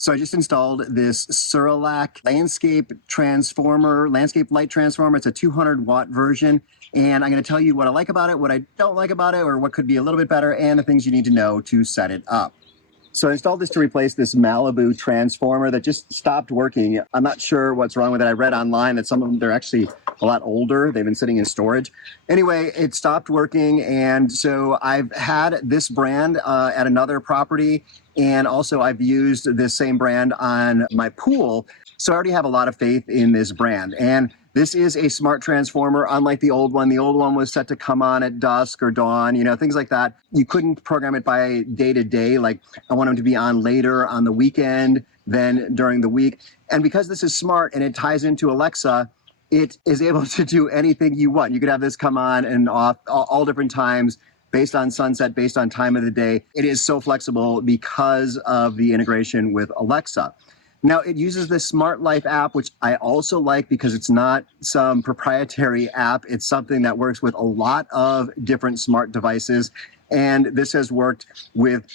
So I just installed this Suralac landscape light transformer. It's a 200-watt version. And I'm going to tell you what I like about it, what I don't like about it, or what could be a little bit better, and the things you need to know to set it up. So I installed this to replace this Malibu transformer that just stopped working. I'm not sure what's wrong with it. I read online that some of them, they're actually a lot older. They've been sitting in storage. Anyway, it stopped working, and so I've had this brand at another property, and also I've used this same brand on my pool. So I already have a lot of faith in this brand. And this is a smart transformer, unlike the old one. The old one was set to come on at dusk or dawn, things like that. You couldn't program it by day to day. Like, I want them to be on later on the weekend than during the week. And because this is smart and it ties into Alexa, it is able to do anything you want. You could have this come on and off all different times based on sunset, based on time of the day. It is so flexible because of the integration with Alexa. Now, it uses the SmartLife app, which I also like because it's not some proprietary app. It's something that works with a lot of different smart devices. And this has worked with,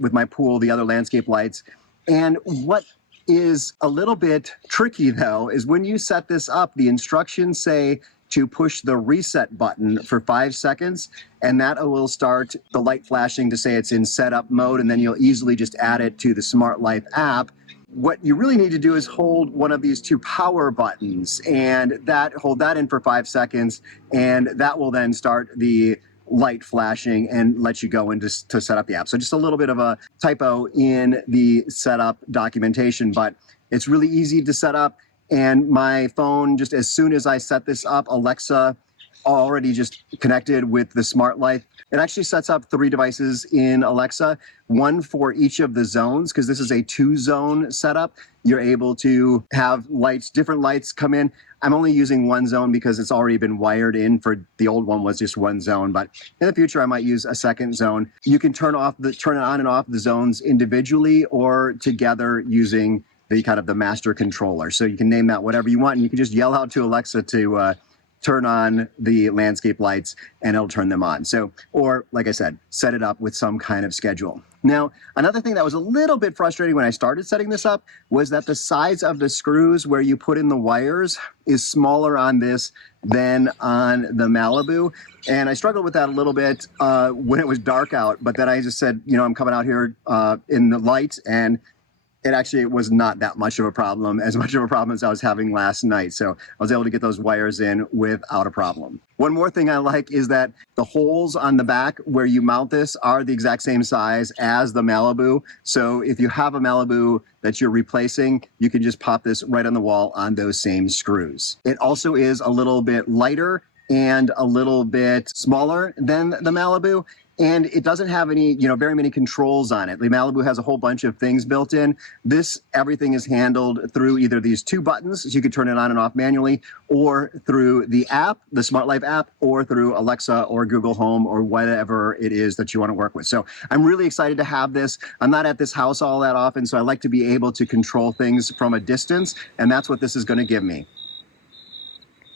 with my pool, the other landscape lights. And what is a little bit tricky, though, is when you set this up, the instructions say to push the reset button for 5 seconds, and that will start the light flashing to say it's in setup mode, and then you'll easily just add it to the SmartLife app. What you really need to do is hold one of these two power buttons and hold that in for 5 seconds, and that will then start the light flashing and let you go in to set up the app. So just a little bit of a typo in the setup documentation, but it's really easy to set up. And my phone, just as soon as I set this up, Alexa already just connected with the SmartLife. It actually sets up 3 devices in Alexa, one for each of the zones, because this is a 2-zone setup. You're able to have different lights come in. I'm only using one zone because it's already been wired in. For the old one was just one zone, but in the future I might use a second zone. You can turn it on and off the zones individually or together using the master controller. So you can name that whatever you want, and you can just yell out to Alexa to turn on the landscape lights, and it'll turn them on. So, or like I said, set it up with some kind of schedule. Now, another thing that was a little bit frustrating when I started setting this up was that the size of the screws where you put in the wires is smaller on this than on the Malibu. And I struggled with that a little bit when it was dark out, but then I just said, I'm coming out here in the light, and it actually was not that much of a problem, as much of a problem as I was having last night. So I was able to get those wires in without a problem. One more thing I like is that the holes on the back where you mount this are the exact same size as the Malibu. So if you have a Malibu that you're replacing, you can just pop this right on the wall on those same screws. It also is a little bit lighter and a little bit smaller than the Malibu. And it doesn't have any, very many controls on it. The Malibu has a whole bunch of things built in. Everything is handled through either these 2 buttons, so you can turn it on and off manually, or through the app, the SmartLife app, or through Alexa or Google Home or whatever it is that you want to work with. So I'm really excited to have this. I'm not at this house all that often, so I like to be able to control things from a distance, and that's what this is going to give me.